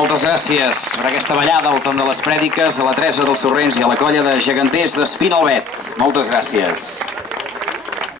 Moltes gràcies per aquesta ballada al Tom de les Prèdiques, a la Teresa dels Sorrents i a la colla de geganters d'Espinalbet. Moltes gràcies.